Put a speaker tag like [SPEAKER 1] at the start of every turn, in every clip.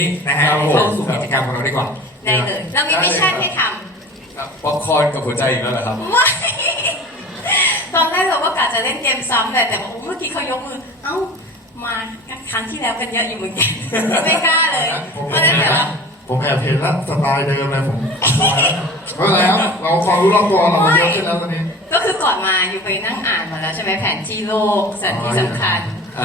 [SPEAKER 1] นะฮะเข้าสู่กิจกรรมของเราดีกว่า
[SPEAKER 2] ได้เลยเรามีมิชชั่นให้ท
[SPEAKER 3] ป๊อปคอร์นกับหัวใจอีกแล้วเหรอครับ
[SPEAKER 2] ำไม่ตอนแรกเราก็กะจะเล่นเกมซ้ำแต่ว่าเมื่อกี้เขายกมือเอ้ามาครั้งที่แล้วกันเยอะอยู่เหมือนกันไม่กล้าเลยเพราะฉะนั้นเดี๋ยว
[SPEAKER 4] ผมแอบเห็นแล้วสไตล์เดิมเลยผมก็แล้วเราความรู้รอบตัวเราเยอะขึ้นแล้วตอนนี้
[SPEAKER 2] ก็คือก่อนมาอยู่ไปนั่งอ่านมาแล้วใช่ไหมแผนที่โลกสถานที่สำคัญ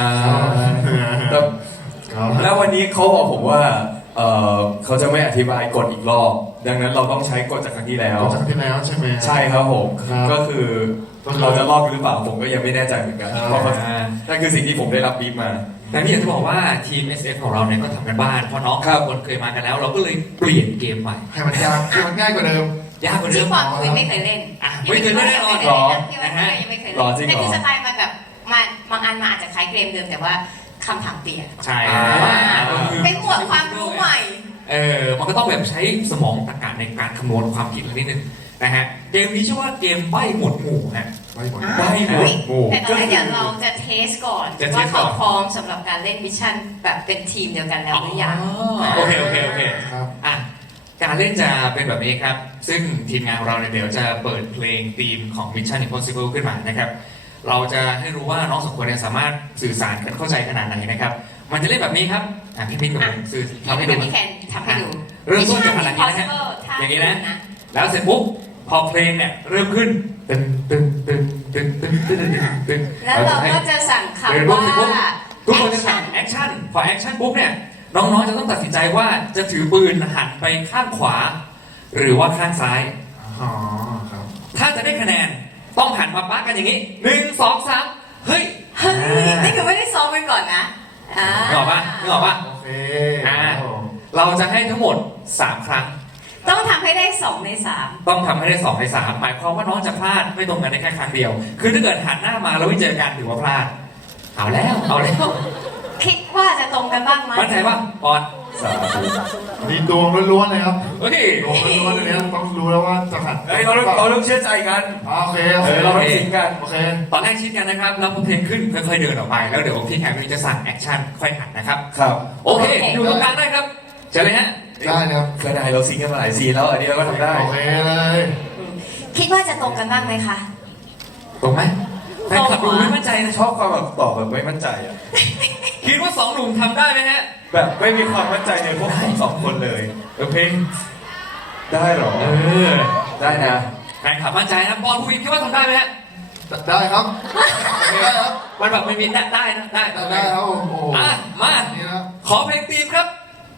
[SPEAKER 3] แล้ววันนี้เขาบอกผมว่าเขาจะไม่อธิบายกฎอีกรอบดังนั้นเราต้องใช้กฎจากครั้งที่แล้ว
[SPEAKER 4] จากที่แล้วใช่ไหม
[SPEAKER 3] ใช่ครับผมก็คือเราจะลอกหรือเปล่าผมก็ยังไม่แน่ใจเหมือนกันเพราะนั่นคือสิ่งที่ผมได้รับบีฟมา
[SPEAKER 1] แต่พี่อยากจะบอกว่าทีม SF ของเราเนี่ยก็ทำกันบ้านเพราะน้องข้าวคนเคยมากันแล้วเราก็เลยเปลี่ยนเกมใหม่
[SPEAKER 4] ให้มันยากให้มันง่ายกว่าเดิม
[SPEAKER 1] ยากกว่าเดิม
[SPEAKER 2] ที่ความคุยไม่เคยเล่น
[SPEAKER 1] ไม่เคยเล่นแน่นอน
[SPEAKER 2] หรอนะฮะยังไม่เคยเล่นแต่คือสไตล์มันแบบบางอันมาอาจจะคล้ายเกมเดิมแต่ว่าคำถามเปลี่ยน
[SPEAKER 1] ใช่
[SPEAKER 2] เป็นหมวดความรู้ใหม่
[SPEAKER 1] มันก็ต้องแบบใช้สมองตรรกะในการคำนวณความคิดนิดนึงนะฮะเกมนี้ชื่อว่าเกมใบ้หมวดหมู่ฮะ
[SPEAKER 4] ใบ้หมวด
[SPEAKER 2] หมู่แต่ตอนนี้เดี๋ยวเราจะเทสก่อนว่าเขาพร้อมสำหรับการเล่นมิชชั่นแบบเป็นทีมเดียวกันแล้วหรือยัง
[SPEAKER 1] โอเคครับการเล่นจะเป็นแบบนี้ครับซึ่งทีมงานของเราเนี่ยเดี๋ยวจะเปิดเพลงธีมของ Mission Impossible ขึ้นมานะครับเราจะให้รู้ว่าน้องสองคนเนี่ยสามารถสื่อสารกันเข้าใจขนาดไหนนะครับมันจะเล่นแบบนี้ครับพี่มิ้นกับผมสื่อทำให้ดู
[SPEAKER 2] พี่แคนทำให้ดู
[SPEAKER 1] เริ่มต้นจากอะไรนี้นะฮะอย่างนี้นะแล้วเสร็จปุ๊บพอเพลงเนี่ยเริ่มขึ้นตึง
[SPEAKER 2] แล้วเราก็จะสั่งคำว่า
[SPEAKER 1] ทุกคนจะสั่งแอคชั่นพอแอคชั่นปุ๊บเนี่ยน้องๆจะต้องตัดสินใจว่าจะถือปืนหันไปข้างขวาหรือว่าข้างซ้ายถ้าจะได้คะแนนต้องหันมาปักกันอย่างนี้1 2 3เฮ้ย
[SPEAKER 2] นี่คือไม่ได้ซ้อมไปก่อนนะ
[SPEAKER 1] นึกออกป่ะ
[SPEAKER 4] โอเค
[SPEAKER 1] เราจะให้ทั้งหมด3 ครั้ง
[SPEAKER 2] ต้องทำให้ได้2 ใน 3
[SPEAKER 1] ต้องทำให้ได้2 ใน 3หมายความว่าน้องจะพลาดไม่ตรงกันได้แค่ครั้งเดียวคือถ้าเกิดหันหน้ามาแล้วไม่เจอกันถือว่าพลาดเอาแล้ว
[SPEAKER 2] คิดว่าจะตรงกันบ้างไหม
[SPEAKER 1] มั่นใจป่ะปอน
[SPEAKER 4] นี่ดวงล้วนๆเลยครับ
[SPEAKER 1] โอเค
[SPEAKER 4] ดวงล้วนๆอันนี้ต้องรู้แล้วว่าจะหัน
[SPEAKER 3] เราต้องเชื่อใจกัน
[SPEAKER 4] โอเค
[SPEAKER 3] เราต้องชินกัน
[SPEAKER 4] โอเค
[SPEAKER 1] ตอนแรกชิดกันนะครับแล้วพอเพลงขึ้นค่อยๆเดินออกไปแล้วเดี๋ยวพี่แขกจะสั่งแอคชั่นค่อยหันนะครับ
[SPEAKER 3] ครับ
[SPEAKER 1] โอเคอยู่ตรงกลางได้ครับเจอเลยฮะ
[SPEAKER 4] ได้ครับ
[SPEAKER 3] เคยได้เราซิงกันมาหลายซีแล้วอันนี้เราก็ทำได้
[SPEAKER 4] โอเคเลย
[SPEAKER 2] คิดว่าจะตรงกันบ้างไหมคะ
[SPEAKER 1] ตรงไหมแฟนคลับดูไม่มั่นใจนะ
[SPEAKER 3] ชอบความแบบตอบแบบไม่มั่นใจอ่ะ
[SPEAKER 1] คิดว่า2 หนุ่มทำได้ไหมฮะ
[SPEAKER 3] แบบไม่มีความมั่นใจในพวกผม2 คนเลยเพลงได้หรอได้นะ
[SPEAKER 1] แฟนคลับมั่นใจนะบอลผู้หญิงคิดว่าทำได้ไหมฮะ
[SPEAKER 4] ได้ครับได้ครับ
[SPEAKER 1] มันแบบไม่มีได้นะได้
[SPEAKER 4] ครับโอ้โห
[SPEAKER 1] มาขอเพลงธีมครับ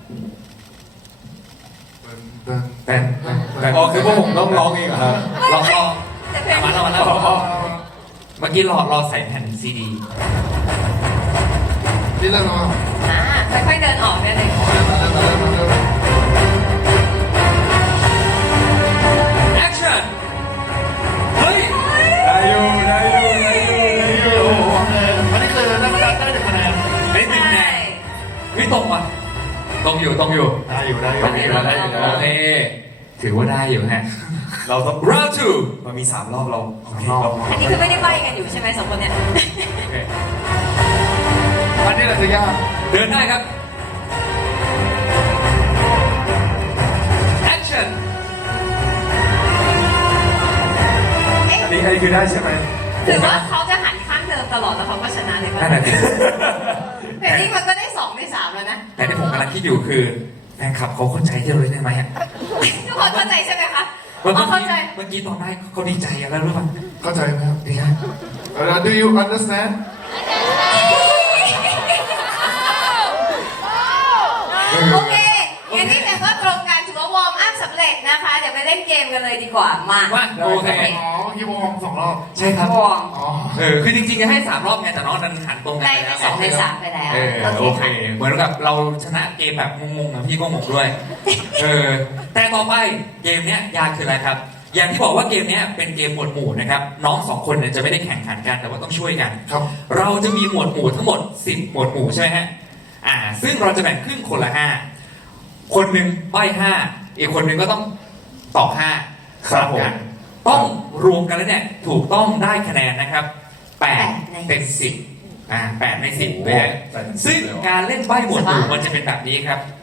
[SPEAKER 3] แต่คือพวกผมต้องร้องเองเหรอครับ
[SPEAKER 1] รอมาเมื่อกี้รอใส่แผ่นซีดี
[SPEAKER 4] นี่แล้วเนาะ
[SPEAKER 2] ค่อยๆเดินออกได้เลย
[SPEAKER 1] แอคชั่นเฮ้ย
[SPEAKER 3] ได้อยู่
[SPEAKER 4] อันนี้คือได้1 คะแนน
[SPEAKER 1] ไม่ติดแน่ไม่ตรงว่ะตรงอยู่
[SPEAKER 4] ได้อยู่
[SPEAKER 1] โอเคถือว่าได้อยู่ฮะ
[SPEAKER 3] เราต้อง
[SPEAKER 1] round 2
[SPEAKER 3] มันมี3 รอบเรา
[SPEAKER 2] อันนี้คือไม่ได้ใบกันอยู่ใช่ไหม2 คนเนี่ย
[SPEAKER 4] อันนี้แหละจะยาก
[SPEAKER 1] เดินได้ครับ action
[SPEAKER 3] อันนี้คือได้ใช่ไหม
[SPEAKER 2] ถือว่าเขาจะหันข้างเดิมตลอดแล้วเขาก็ชนะเลยป่ะ
[SPEAKER 1] นั่นแหละจริง
[SPEAKER 2] แต่นี่มันก็ได้2 ใน 3แล้วนะ
[SPEAKER 1] แต่ที่ผมกำลังคิดอยู่คือแฟนคลับเขาเข้าใจที่เราเล่นได้ไหม
[SPEAKER 2] ทุกคนเข้าใจใช่ไหมคะ
[SPEAKER 1] เข้าใจเมื่อกี้ตอนได้เขาดีใจอะไรรู้ป่ะ
[SPEAKER 4] เข้าใจไหมครับ
[SPEAKER 1] ดีฮะ
[SPEAKER 4] Do you understand
[SPEAKER 2] โอเคงั้นนี่แต่ว่าตรงกันถือว่าวอร์มอัพสำเร็จนะคะเดี๋ยวไปเล่นเกมกันเลยดีกว่ามา
[SPEAKER 1] โอเค
[SPEAKER 4] กี่วอร์ม2 รอบ
[SPEAKER 1] ใช่ครับ
[SPEAKER 2] วอร์ม
[SPEAKER 1] คือจริงๆจะให้3 รอบไงแต่น้องดันหันตรง
[SPEAKER 2] ได้ไป2 ใน 3ไปแล้ว
[SPEAKER 1] โอเคเหมือนกับเราชนะเกมแบบงงๆนะพี่ก็งงด้วยแต่ต่อไปเกมเนี้ยยากคืออะไรครับอย่างที่บอกว่าเกมนี้เป็นเกมหมวดหมู่นะครับน้อง2 คนเนี่ยจะไม่ได้แข่งขันกันแต่ว่าต้องช่วยกัน
[SPEAKER 4] ครับ
[SPEAKER 1] เราจะมีหมวดหมู่ทั้งหมด10 หมวดหมู่ใช่ไหมฮะซึ่งเราจะแบ่งครึ่งคนละ5คนหนึ่งใบ้5อีกคนหนึ่งก็ต้องตอบ5ครับผมต้องรวมกันแล้วเนี่ยถูกต้องได้คะแนนนะครับ8 เป็น 10 8 ใน 10เลยซึ่งการเล่นใบ้หมวดหมู่มันจะเป็นแบบนี้ครับ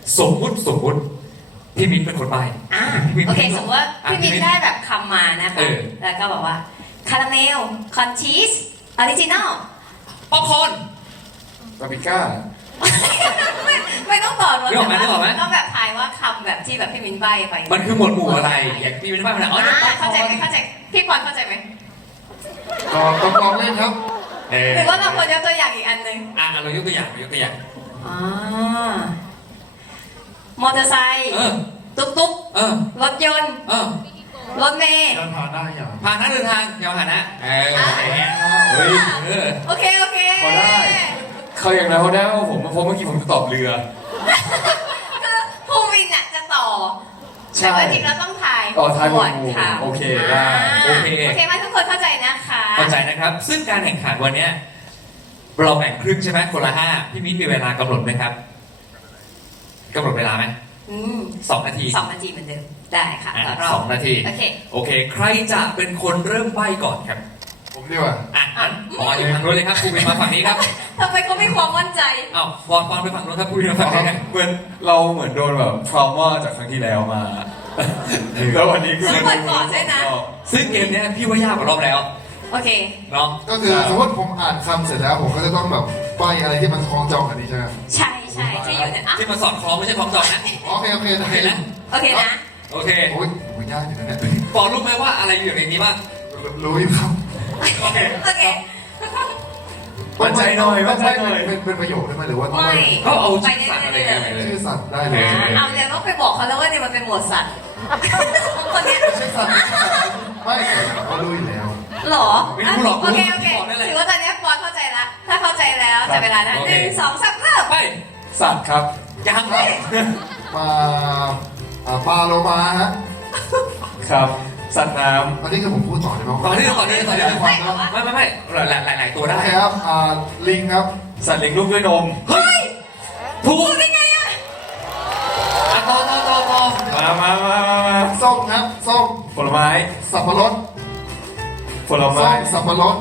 [SPEAKER 1] สมมุติพี่มิ้นเป็นคนใบ้
[SPEAKER 2] อ่า
[SPEAKER 1] พี่มิ้น
[SPEAKER 2] โอเคสมมติว่า
[SPEAKER 1] อ่ะ
[SPEAKER 2] พี่มินได้แบบคำมานะคะ
[SPEAKER 1] เออ
[SPEAKER 2] แล้วก็บอกว่าคาราเมลคอนชีสออริจินอล
[SPEAKER 1] ป๊อปคอร์น
[SPEAKER 3] ปาปริก้า
[SPEAKER 2] ไม่ต้องต่อรถ
[SPEAKER 1] นึกออกไหมนึกออกไหม
[SPEAKER 2] ต้องแบบทายว่าคำแบบที่แบบพี่มินใบไป
[SPEAKER 1] มันคือหมวดหมู่อะไรอย่างพี่มิ้นใบ้มาอ๋อ
[SPEAKER 2] เข้าใจไหมเข้าใจพี่ปอนเข้าใจไหม
[SPEAKER 4] ก็ต้องลองเล่นครับ
[SPEAKER 2] หรือว่าเราควรยกตัวอย่างอีกอันหนึ่ง
[SPEAKER 1] เรายกตัวอย่าง
[SPEAKER 2] อ่ามอเตอร์ไซค์
[SPEAKER 1] เออ
[SPEAKER 2] ตุ๊ก
[SPEAKER 1] เออ
[SPEAKER 2] รถยนต์
[SPEAKER 1] เออ
[SPEAKER 2] รถเมล์
[SPEAKER 4] เดินผ่านได้อย่าง
[SPEAKER 1] พาหนะเดินทางยาวหานะอย่างเงี้ย
[SPEAKER 3] เฮ้ย
[SPEAKER 2] โอเค
[SPEAKER 3] พอได้ เขาอย่างไรเขาได้ว่าผมเพราะเมื่อกี้ผมจะตอบเรือ
[SPEAKER 2] คือภูมินอ่ะจะต่อ
[SPEAKER 3] ใช่
[SPEAKER 2] แต่ว่าจริงเราต้องทาย
[SPEAKER 3] อ๋อทายหมวด
[SPEAKER 2] ห
[SPEAKER 3] หมู่
[SPEAKER 2] ค่ะ
[SPEAKER 3] โอเคได้
[SPEAKER 1] โอเค
[SPEAKER 2] โอเคไหมทุกคนเข้าใจนะคะ
[SPEAKER 1] เข้าใจนะครับ ซึ่งการแข่งขันวันเนี้ยเราแบ่งครึ่งใช่ไหมคนละ5พี่มิ้นมีเวลากำหนดไหมครับกำหนดเวลาไหม
[SPEAKER 2] อืม
[SPEAKER 1] 2 นาที
[SPEAKER 2] 2 นาทีเหมือนเดิมได้ค่ะต่อรอบ
[SPEAKER 1] 2 นาที
[SPEAKER 2] โอเค
[SPEAKER 1] โอเค ใครจะเป็นคนเริ่มใบ้ก่อนครับ
[SPEAKER 4] ผมดีกว่า
[SPEAKER 1] งั้นขออยู่ทางนู้นเลยครับครูวินมาฝั่งนี้ครับ
[SPEAKER 2] ทำไมเขาไม่ความมั่นใจ
[SPEAKER 1] อ้าวฟอนไปฝั่งนู้นครับครูวินมาฝั่งนี้ครับ
[SPEAKER 3] เหมือนเราเหมือนโดนแบบทรามาจากครั้งที่แล้วมา แล้ววันนี้ก็
[SPEAKER 2] ซึ่งวันก่อนด้วยนะ
[SPEAKER 1] ซึ่งเกมเนี้ยพี่ว่ายากกว่ารอบแล้ว
[SPEAKER 2] โอเค
[SPEAKER 1] เนาะ
[SPEAKER 4] ก็คือสมมติผมอ่านคำเสร็จแล้วผมก็จะต้องแบบใบอะไรที่มันคล้องจองกันนี้ใช่ไหม
[SPEAKER 2] ใช่ที่อยู่เนี่ยอ่ะ
[SPEAKER 1] ที่มันสอดคล้องไม่ใช่คล้องจองนะ
[SPEAKER 4] โอเคได้
[SPEAKER 1] โอเคนะ
[SPEAKER 2] โอเคนะ
[SPEAKER 1] โอเค
[SPEAKER 4] โอ้ยมันยากอยู่นะเนี่ย
[SPEAKER 1] ฟอนรู้ไหมว่าอะไรอยู่ในนี้บ้าง
[SPEAKER 4] รู้อยู่ครับ
[SPEAKER 1] โอเค
[SPEAKER 2] โอเค
[SPEAKER 3] มั่นใจหน่อยมั่นใจหน่อย
[SPEAKER 4] เป็นประโยคได้ไหมหรือว่าต้อง
[SPEAKER 2] ไม่
[SPEAKER 1] ก็เอาชื่อสัตว์อะไรเงี้ยไปเลย
[SPEAKER 4] ชื่อสัตว์ได้เลย
[SPEAKER 2] เอาเนี่ยต้องไปบอกเขาแล้วว่าเนี่ยมันเป็นหมวดสัตว์คนเนี้ย
[SPEAKER 4] ชื่อสัตว์ไม่เขารู้อยู่แล้ว
[SPEAKER 2] หรอ
[SPEAKER 1] ไม่รู้หรอก
[SPEAKER 2] โอเค
[SPEAKER 1] รู้บอกได้เลย
[SPEAKER 2] ถือว่าตอนนี้ปอนเข้าใจละถ้าเข้าใจแล้วจับเวลานะ
[SPEAKER 1] โอ
[SPEAKER 2] ห
[SPEAKER 1] เค
[SPEAKER 2] นึ่งสองสามเริ่ม
[SPEAKER 1] ไป
[SPEAKER 3] สัตว์ครับ
[SPEAKER 1] ยัง
[SPEAKER 4] ปลาโลมาฮะ
[SPEAKER 3] ครับ สัตว์น้
[SPEAKER 4] อันนี้คือผมพูดต่อได้ไหม
[SPEAKER 1] ต่อเนื่องไม่หลายตัว
[SPEAKER 4] โอ
[SPEAKER 1] ได้
[SPEAKER 4] เคครับลิงครับ
[SPEAKER 3] ำสัตว์เลี้ยงลูกด้วยนม
[SPEAKER 1] เฮ้ยถูก
[SPEAKER 2] ได้ไงอะ
[SPEAKER 1] ต่อ
[SPEAKER 3] มา
[SPEAKER 4] ส้มครับส้ม
[SPEAKER 3] ผลไม้
[SPEAKER 4] สับปะรด
[SPEAKER 3] ผล
[SPEAKER 4] ส้
[SPEAKER 3] ไม้
[SPEAKER 4] มสับปะรด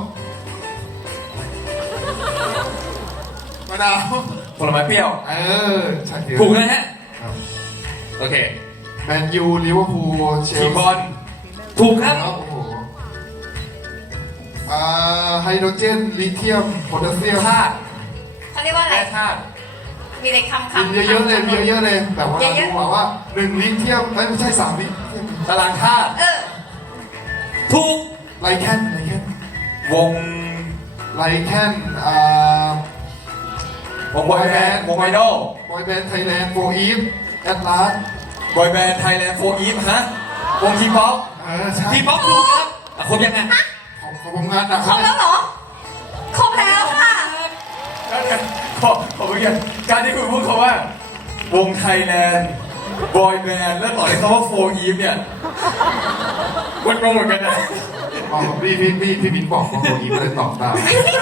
[SPEAKER 4] มะนาว
[SPEAKER 3] ผลไม้เปรี้ยว
[SPEAKER 4] ใช่
[SPEAKER 1] ถูกนะฮะโอเค
[SPEAKER 4] แมนยูลิเวอร์พูลเชล
[SPEAKER 3] ที
[SPEAKER 4] ซี
[SPEAKER 3] บอล
[SPEAKER 1] ถูกครับ
[SPEAKER 4] โอ้โหไฮโดรเจนลิเธียมโพแทสเซียม
[SPEAKER 3] ธาตุ
[SPEAKER 2] เขาเรียกว่าอะไร
[SPEAKER 3] แร่ธาตุ
[SPEAKER 2] มีอะไรคำ
[SPEAKER 4] มีเยอะๆเลยมีเยอะๆเลยแบบว่าดูว่า1 ลิตรเทียมไม่ใช่3 ลิตร
[SPEAKER 3] ตารางธาตุ
[SPEAKER 1] ถูก
[SPEAKER 4] ไลแคน
[SPEAKER 3] วง
[SPEAKER 4] ไลแคน
[SPEAKER 3] วงบอยแบนด์วงไอดอล
[SPEAKER 4] บอยแบนด์ไทยแลนด์โฟอีฟแอตลาส
[SPEAKER 3] บอยแบนด์ไทยแลนด์โฟอีฟฮะ วงทีป๊อป
[SPEAKER 4] ใช่
[SPEAKER 1] ทีป๊อปถูกครับครบยังไง
[SPEAKER 4] ของผมงานหนัก
[SPEAKER 2] ครบแล้วเหรอครบแล้วค่ะ
[SPEAKER 3] ขอเมื่อกี้การที่คุณพูดคำว่า วงไทยแลนด์บอยแบนด์แล้วต่อด้วยคำว่าโฟอีฟเนี่ยมันงงเหมือนกันนะ
[SPEAKER 4] พี่บินบอกว่าโฟอีฟเลยตอบได้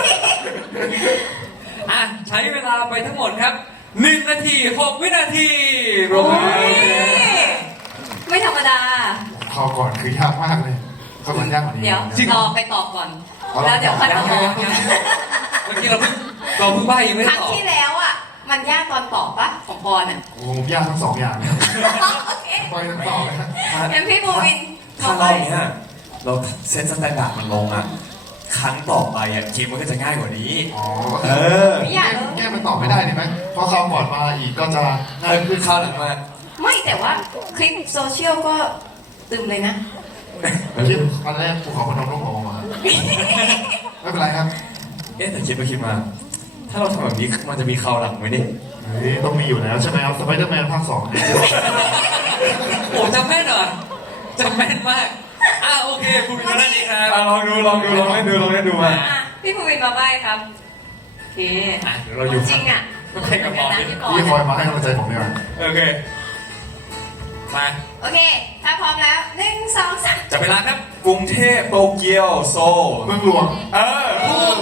[SPEAKER 1] ใช้เวลาไปทั้งหมดครับ1 นาที 6 วินาทีรวมกัน
[SPEAKER 2] ไม่ธรรมดา
[SPEAKER 4] ข้อก่อนคือยากมากเลยข้อมันยากกว่านี้
[SPEAKER 2] เดี๋ยวรอไปตอบก่อน แล้วเดี๋ยวค่อยมาบอก
[SPEAKER 1] เมื่อกี้เราเพิ่งใบยังไม่
[SPEAKER 2] ค
[SPEAKER 1] ได้
[SPEAKER 2] รั้ง
[SPEAKER 1] ตอบ
[SPEAKER 2] ที่แล้วอ่ะ มันยากตอนตอบปะของปอนอ่ะ
[SPEAKER 4] โอ้ผมยากทั้ง2 อย่างเลย
[SPEAKER 2] โอเค
[SPEAKER 4] ไปทั้งต่อเลยฮะ
[SPEAKER 2] งั้นพี่บูวิน
[SPEAKER 3] ถ้าเราเนี่ยเราเซตสแตนดาร์ดมันลงอะครั้งต่อไปอะเกมมันก็จะง่ายกว่านี้
[SPEAKER 4] อ๋อ
[SPEAKER 3] เออ
[SPEAKER 2] ไม่อยากเลย
[SPEAKER 4] แก้มันตอบไม่ได้ดีไหมเพราะคำก่อนมาอีกก็จะง่ายขึ้น
[SPEAKER 3] คือข้าวหลังมา
[SPEAKER 2] ไม่แต่ว่าคลิปโซเชียลก็ตึมเลยนะ
[SPEAKER 4] คลิปอันแรกภูเขาพนมต้องออกมา ไม่เป็นไรครับ
[SPEAKER 3] เอ๊ะแต่คิดไปคิดมา ถ้าเราทำแบบนี้มันจะมีข้าวหลังไหมเนี่ย
[SPEAKER 4] ต้องมีอยู่แล้วใช่ไหมครับสไปเดอร์แมนภาค 2เนี่ย
[SPEAKER 1] โอ้จำแม่นเหรอจำแม่นมากโอเคคุณวินมาได้ดีครับ
[SPEAKER 3] ลองเล่นดูมา
[SPEAKER 2] อ่ะพี่บูวินมาใบ้ครับโอเค
[SPEAKER 1] เดี๋ยวเราอยู่
[SPEAKER 2] จริงอ่ะ
[SPEAKER 1] ต้องไปกับปอน
[SPEAKER 2] นะพี่ปอน
[SPEAKER 4] พี่คอยมาให้กำลังใจผมดีกว่า
[SPEAKER 3] โอเค
[SPEAKER 1] มา
[SPEAKER 2] โอเค ถ้าพร้อมแล้วหนึ่งสองสาม
[SPEAKER 1] จับเวลาครับ
[SPEAKER 3] กรุงเทพโตเกียวโซล
[SPEAKER 4] เมืองหลวง
[SPEAKER 3] เออ
[SPEAKER 4] โอ้โห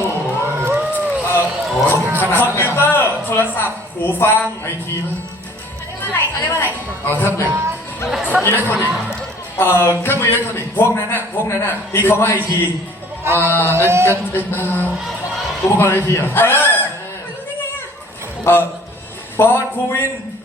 [SPEAKER 4] ขนาด
[SPEAKER 3] คอมพิวเตอร์ โทรศัพท์ หูฟัง
[SPEAKER 4] ไอทีนะ
[SPEAKER 2] เขาเรียกว่าอะไร
[SPEAKER 4] แท็บเล็ตอิเล็กทรอนิกส์ เครื่องมืออิเล็กทรอนิกส์
[SPEAKER 3] พวกนั้นอ่ะมีคำว่าไอที
[SPEAKER 4] อุปกรณ์ไอทีอ่ะ
[SPEAKER 3] ปอนภูวิน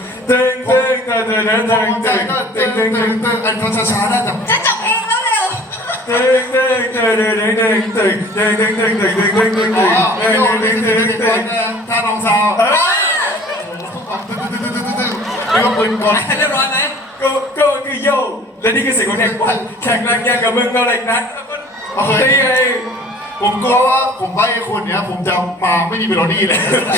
[SPEAKER 3] ตึงตึงตึงตึงตึง
[SPEAKER 4] ม
[SPEAKER 3] ตึ
[SPEAKER 4] อง
[SPEAKER 3] ง
[SPEAKER 4] ใจ
[SPEAKER 3] ตึง
[SPEAKER 4] ก็
[SPEAKER 3] ตึ
[SPEAKER 4] ตึ
[SPEAKER 3] ง
[SPEAKER 4] ง
[SPEAKER 3] ตึ
[SPEAKER 4] ตึ
[SPEAKER 3] ง
[SPEAKER 4] งตึงอันเขาช้าๆได้แต่
[SPEAKER 2] จะจบเพลงแล้วเร็ว
[SPEAKER 3] ตึงตึงตึงตึงตึงตึงตึงตึงตึงตึงตึงตึงตึงตึงตึง
[SPEAKER 4] อ๋อ
[SPEAKER 3] ตึง
[SPEAKER 4] โย
[SPEAKER 3] ตึ
[SPEAKER 4] น
[SPEAKER 3] ง
[SPEAKER 4] ตึ
[SPEAKER 3] ตึ
[SPEAKER 4] ง
[SPEAKER 3] ง
[SPEAKER 4] ตึ
[SPEAKER 3] ตึ
[SPEAKER 4] ง
[SPEAKER 3] ง
[SPEAKER 4] ตึง
[SPEAKER 3] ตึง
[SPEAKER 4] ถ้าลองซาว
[SPEAKER 3] เออ
[SPEAKER 4] ตึงตึงตึงตึงตึงตึงเรียกว่าปืนกล
[SPEAKER 1] เรียบร้อยไหม
[SPEAKER 3] ก็คือโย่และนี่คือเสิ่งของแข่งแรงแย่งกับมึงก็เลยนัดตีไง
[SPEAKER 4] ผมกลัวว่าผมใบ้ให้คุณเนี่ยผมจะมาไม่มีเมโลดี้เลย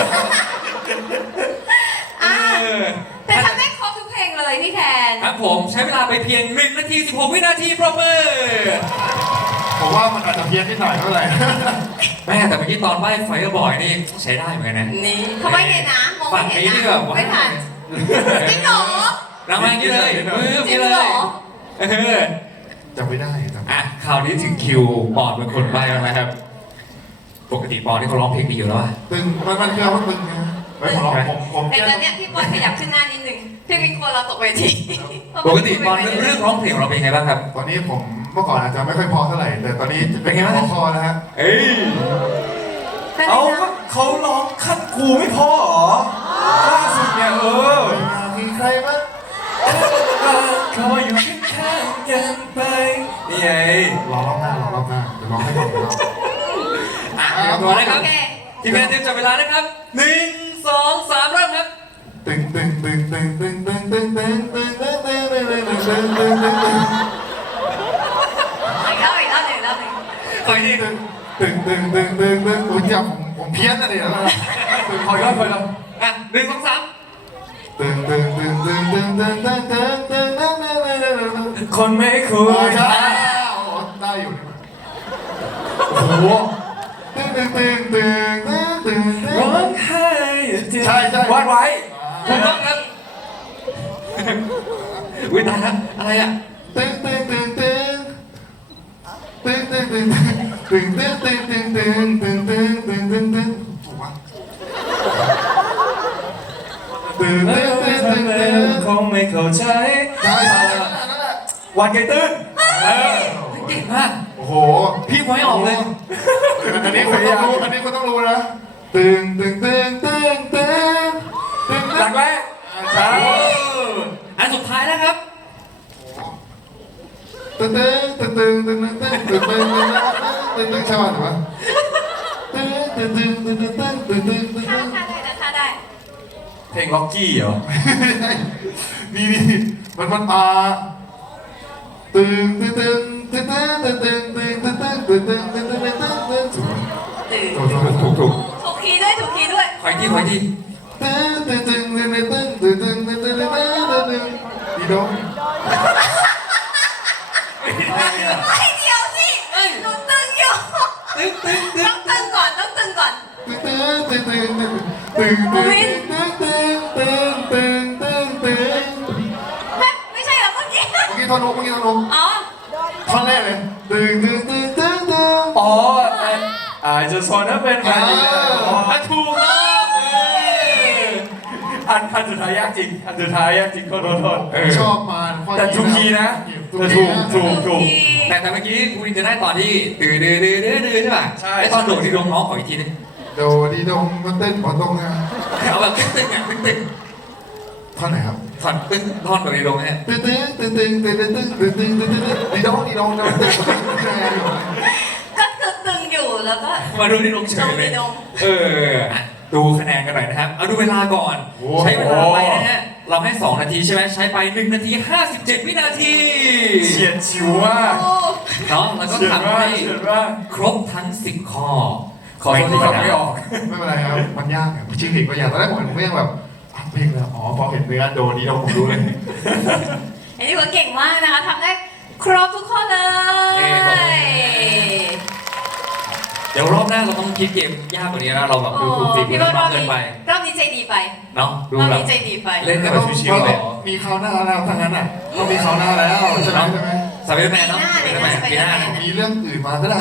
[SPEAKER 2] อ่ะแต่ทำได้ครบทุกเพลงเลยพี่แคน
[SPEAKER 1] ครับผมใช้เวลาไปเพียง1 นาที 16 วินาทีปรบมือ
[SPEAKER 4] ผมว่ามันอาจจะเพี้ยนนิดหน่อยเท่าไหร่
[SPEAKER 1] แม่แต่เมื่อกี้ตอนใบ้ไฟบอยนี่ใช้ได้เหมือนกันนะ
[SPEAKER 2] นี่เขาไม่เห็นนะมอง
[SPEAKER 1] ฝั่ง
[SPEAKER 2] ไม่
[SPEAKER 1] นี้
[SPEAKER 2] เห็น
[SPEAKER 1] นี่แบบ
[SPEAKER 2] นะไม่ทันจริงเหรอ
[SPEAKER 1] เรามาอย่างนี้เลยมือ
[SPEAKER 2] จริ
[SPEAKER 1] นี้
[SPEAKER 2] ง
[SPEAKER 1] เล
[SPEAKER 2] เหร
[SPEAKER 1] ย
[SPEAKER 2] อ
[SPEAKER 4] จำไม่ได้จำ
[SPEAKER 1] อ่ะคราวนี้ถึงคิวปอนเป็นคนใบ้แล้วนะครับ ปกติปอนที่เขาร้องเพลงดีอยู่แล้วอะ
[SPEAKER 4] ตึงมันคือว่าตึงนะไม่ผมร้องผม
[SPEAKER 2] แต่ตอนเนี้ยพี่บอลขยับขึ้นหน้านิดนึงพี่วิงควรเราตกเวที
[SPEAKER 1] ปกติปอนเรื่องร้องเพลงของเราเป็นไงบ้างครับ
[SPEAKER 4] ตอนนี้ผมเมื่อก่อนอาจจะไม่ค่อยพอเท่าไหร่ แต่ตอนนี้เป็นไงบ้างพอแล้วฮะ
[SPEAKER 1] เอ้ย
[SPEAKER 3] เอาก็เขาร้องขั้นกูไม่พอเหรอล่าสุดเนี่ย
[SPEAKER 4] มีใครบ้าง
[SPEAKER 3] เขาอยู่ข้างๆกันไปนี่ไง
[SPEAKER 4] รอรอบหน้ารอรอบหน้าเดี๋ยวร้องให้ฟังอีกรอบ
[SPEAKER 1] อ่ะเตรียมตัวนะครับ
[SPEAKER 2] โอเค
[SPEAKER 1] ทีมงานเตรียมจับเวลานะครับ1 2 3เริ่มครับ
[SPEAKER 4] ตึงตึงตึงตึงตึงตึงตึงตึงตึงตึงตึงตึงตึงตึงตึงตึงตึง
[SPEAKER 2] อีกรอบหนึ่ง
[SPEAKER 1] เคยดี
[SPEAKER 4] ตึงตึงตึงตึงตึงตึงอุ้ยจับผมเพี้ยนนะเนี่ย
[SPEAKER 3] คอยรอบคอยรอบ
[SPEAKER 1] อ่ะ1 2 3
[SPEAKER 4] ตึงตึงตึงตึงตึงตึงตึงตึงตึงตึงตึง
[SPEAKER 3] คนไม่คุย
[SPEAKER 4] ใช่ได้อยู่นี่โอ้โหตึงตึงตึงตึงตึงตึงตึ
[SPEAKER 3] ร้อง งไห้
[SPEAKER 4] ใช่ใช่
[SPEAKER 3] วาดไว้
[SPEAKER 1] ถูกต้องครับวิตายแล้วอะไรอ่ะ
[SPEAKER 4] ตึงตึงตึงตึงตึงตึงตึงตึงตึงตึงตึงตึงตึงตึงตึงตึงตึงถูกปะตึงตึงตึงตึงตึง
[SPEAKER 3] คงไม่เข้าใจ
[SPEAKER 4] ใช่ใช่นั่นแหละ
[SPEAKER 3] วันไก่ตื้น
[SPEAKER 1] เก่งมาก
[SPEAKER 4] โอ้โห
[SPEAKER 1] พี่ไม่ออกเลย
[SPEAKER 4] อันนี้คุณต้องรู้อันนี้คุณต้องรู้นะตึงตึงตึงตึงตึงตึง
[SPEAKER 3] หลักแรก
[SPEAKER 4] ใช่
[SPEAKER 1] อันสุดท้ายแล้วครับ
[SPEAKER 4] ตึงตึงตึงตึงตึงตึงตึงตึงตึงตึงใช่ป่ะถูกปะตึงตึงตึงตึงตึงตึงตึงตึง
[SPEAKER 2] ท่าได้นะท่าได้
[SPEAKER 3] เพลงล็อกกี้เหรอ
[SPEAKER 4] นี่มันตึงตึงตึงตึงตึงตึงตึงตึงตึงตึงตึงตึงตึงตึงตึงตึง
[SPEAKER 2] ตื่น
[SPEAKER 4] ถูก
[SPEAKER 2] ถูกคีย์ด้วยถูกคีย์ด้วย
[SPEAKER 1] คอยที่คอยที่
[SPEAKER 4] ตึงตึงตึงตึงตึงตึงตึงตึงตึงตึงตึงตึงดีดง
[SPEAKER 2] ไม่เดียวสิหนูตึงอยู่
[SPEAKER 1] ตึ๊งตึ๊งตึ๊
[SPEAKER 2] ต้อง งตึงก่อนต้องตึงก่อน
[SPEAKER 4] ตึงตึงตึงตึงตึงตึงตึงตึงตึงตึงตึงตึง
[SPEAKER 2] ไม่ใช่เหรอเมื่อกี้
[SPEAKER 4] เมื่อกี้ท่อนฮุก
[SPEAKER 2] อ๋อ
[SPEAKER 4] ท่อนแรกเลยตึงตึงตึงตึงตึง
[SPEAKER 3] อ๋ออาจจะสอนนั้นเป็นมาดีนะ
[SPEAKER 1] ถูกต้อง
[SPEAKER 3] อันสุดท้ายยากจริง อันสุดท้ายยากจริงโทษ
[SPEAKER 4] ชอบมา
[SPEAKER 3] แต่ทุกทีนะแต่ถูก
[SPEAKER 1] แต่เมื่อกี้คุณจะได้ตอนที่ดื้อใช่ป่ะ
[SPEAKER 3] ใช่
[SPEAKER 1] ไอตอนโดดที่ลงน้องขออีกทีนึง
[SPEAKER 4] โดดีดงมันเต้นบอลตรงนะ
[SPEAKER 1] เอาแบบตึ๊งอ่ะตึ๊ง
[SPEAKER 4] ท่อนไหนครับ
[SPEAKER 1] ถอนตึ๊งท่อนโดดที่ลงเนี่ย
[SPEAKER 4] ตึงตึงตึงตึงตึงตึงตึงตึงตึงตึงตึงดีดงดีดงตึงตึง
[SPEAKER 2] ก็คือตึงอยู่แล้วก็
[SPEAKER 1] มาดูที่ลงเฉ
[SPEAKER 2] ด
[SPEAKER 1] ย
[SPEAKER 2] ง
[SPEAKER 1] เล
[SPEAKER 2] มี
[SPEAKER 1] ย
[SPEAKER 2] ดง
[SPEAKER 1] อ่ะดูคะแนนกันหน่อยนะครับ เอาดูเวลาก่อน ใช้เวลาไปนะฮะ เราให้ 2 นาทีใช่ไหมใช้ไป1 นาที 57 วินาที
[SPEAKER 3] เฉียดฉิวมาก
[SPEAKER 2] โอ้
[SPEAKER 1] เนาะแล้วก็
[SPEAKER 3] เฉียด
[SPEAKER 1] ทำ
[SPEAKER 3] มาก
[SPEAKER 1] ให้
[SPEAKER 3] เฉียดมาก
[SPEAKER 1] ครบทั้ง 10 ข้อ
[SPEAKER 3] ขอโทษที่ขับไม่ออก
[SPEAKER 4] ไม่เป็นไรครับมันยากจริงๆก็อยากตอนแรกผมก็ยังแบบเพลงเลยอ๋อพอเห็นเนื้อโดดีดงผมรู้เลย
[SPEAKER 2] อันนี้ว่าเก่งมากนะคะทำได้ครบทุกข้อเลย
[SPEAKER 1] เดี๋ยวรอบหน้าเราต้องคิดเกมยากกว่านี้นะเราแบบดูถูกฝีมื
[SPEAKER 2] พี่
[SPEAKER 1] อ
[SPEAKER 2] ว่าร
[SPEAKER 1] น้
[SPEAKER 2] อ
[SPEAKER 1] อบ งเกิ
[SPEAKER 2] นี้
[SPEAKER 1] นไป
[SPEAKER 2] รอบนี้ใจดีไป
[SPEAKER 1] เนาะดู
[SPEAKER 2] รอบ
[SPEAKER 1] แบบ
[SPEAKER 2] นี้ใจดีไป
[SPEAKER 1] เล่นกันแบบชิวๆเลย
[SPEAKER 4] มีคราวหน้าแล้วทั้งนั้นอ่ะต้องมีคราวหน้าแล้วใช่ไหมใช่ไหม
[SPEAKER 1] สไปเดอร์แมนเนาะ
[SPEAKER 2] ปีหน้าเลยนะ
[SPEAKER 1] ปีหน้า
[SPEAKER 2] Spider-Man
[SPEAKER 4] มีเรื่องอื่นมาก็ได้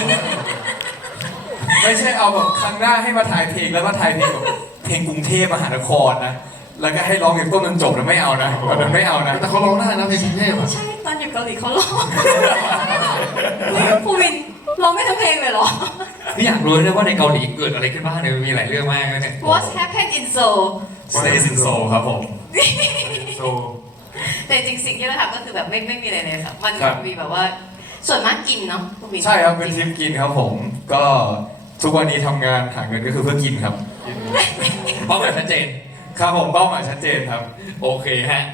[SPEAKER 3] ไม่ใช่เอาแบบครั้งหน้าให้มาถ่ายเพลงแล้วมาถ่ายเพลงแบบเพลงกรุงเทพมหานครนะ แล้วก็ให้ร้องอย่างต้นจนจบนะไม่เอานะตอนนั้นไม่เอานะ
[SPEAKER 4] แต่เขาร้องได้นะเพลงกรุงเทพอ่ะ
[SPEAKER 2] ใช่ตอนอยู่เกาหลีเขาร้องภูวินร้องไม่ทั้งเพลงเลยเหรอ
[SPEAKER 1] พี่อยากรู้เลยว่าในเกาหลีเกิดอะไรขึ้นบ้างเนี่ยมีหลายเรื่องมากเลยเนี่ย
[SPEAKER 2] What happened in Seoul
[SPEAKER 3] Stays in Seoul ครับผม
[SPEAKER 4] โซ
[SPEAKER 2] แต่จริงๆสิ่งที่เราทำก็คือแบบไม่มีอะไรเลยค่ะมัน
[SPEAKER 3] ครับ
[SPEAKER 2] มีแบบว่าส่วนมากกินเนาะภูวิน
[SPEAKER 3] ใช่ครับเป็นทริปกินครับผม ก็ทุกวันนี้ทำงานหาเงินก็คือเพื่อกินครับ
[SPEAKER 1] เพราะแบบชัดเจน
[SPEAKER 3] ครับผมเป้าหมายชัดเจนครับ
[SPEAKER 1] โอเคฮะ